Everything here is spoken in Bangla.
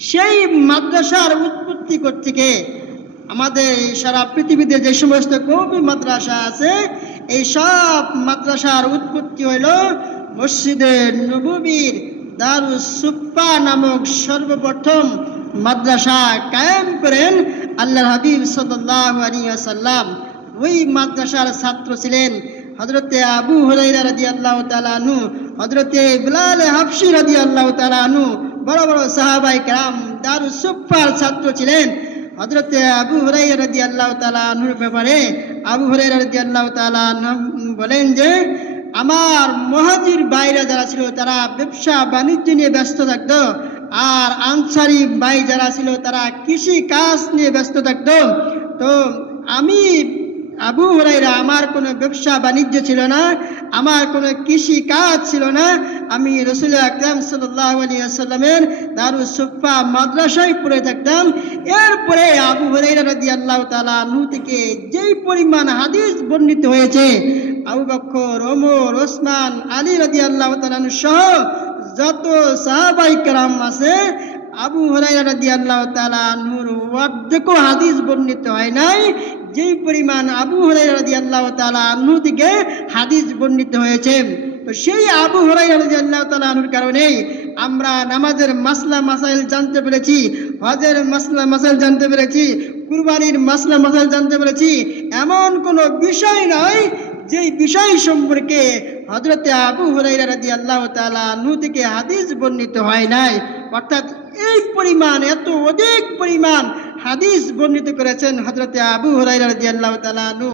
সেই মাদ্রাসার উৎপত্তি থেকে আমাদের সারা পৃথিবীতে যে সমস্ত কওমি মাদ্রাসা আছে, এই সব মাদ্রাসার উৎপত্তি হইল মসজিদে নববীর দারুস সুফা নামক সর্বপ্রথম মাদ্রাসা কায়েম করেন আল্লাহর হাবিব সাল্লাল্লাহু আলাইহি ওয়াসাল্লাম। ওই মাদ্রাসার ছাত্র ছিলেন হযরতে আবু হুরায়রা রাদিয়াল্লাহু তাআলা আনহু, হযরতে বিলাল হাবশী রাদিয়াল্লাহু তাআলা আনহু, বড় বড় সাহাবায়ে কেরাম দারুস সুফার ছাত্র ছিলেন। হযরতে আবু হুরায়রা রাদিয়াল্লাহু তাআলা আনহুর ব্যাপারে আবু হুরায়রা রাদিয়াল্লাহু তাআলা আনহু বলেন যে, আমার মুহাজির ভাইরা যারা ছিল তারা ব্যবসা বাণিজ্য নিয়ে ব্যস্ত থাকতো, আর আনসারি ভাই যারা ছিল তারা কৃষি কাজ নিয়ে ব্যস্ত থাকতো। তো আমি আবু হুরায়রা, আমার কোনো ব্যবসা বাণিজ্য ছিল না, আমার কোনো কৃষি কাজ ছিল না। আমি রাসূল আকরাম সাল্লাল্লাহু আলাইহি ওয়াসাল্লামের দারুস সুফা মাদ্রাসায় পড়ে থাকতাম। এরপরে আবু হুরায়রা রাদিয়াল্লাহু তাআলা আনহু থেকে যেই পরিমাণ হাদিস বর্ণিত হয়েছে, আবু বকর, ওমর, ওসমান, আলী রাদিয়াল্লাহু তাআলা আনহু সহ যত সাহাবায়ে কেরাম আছে, আবু হুরায়রা রাদিয়াল্লাহু তাআলা আনহুর অর্ধেক হাদিস বর্ণিত হয় নাই, যেই পরিমাণ আবু হুরায়রা রাদিয়াল্লাহু তাআলা আনহু থেকে হাদিস বর্ণিত হয়েছে। তো সেই আবু হুরায়রা রাদিয়াল্লাহু তাআলা আনহুর কারণেই আমরা নামাজের মাসলা মাসাইল জানতে পেরেছি, হজের মাসলা মাসাইল জানতে পেরেছি, কুরবানির মাসলা মাসাইল জানতে পেরেছি। এমন কোনো বিষয় নয় যেই বিষয় সম্পর্কে হযরতে আবু হুরায়রা রাদিয়াল্লাহু তাআলা আনহু থেকে হাদিস বর্ণিত হয় নাই। অর্থাৎ এই পরিমাণ, এত অধিক পরিমাণ হাদিস বর্ণিত করেছেন হযরতে আবু হুরায়রা রাদিয়াল্লাহু তাআলা আনহু।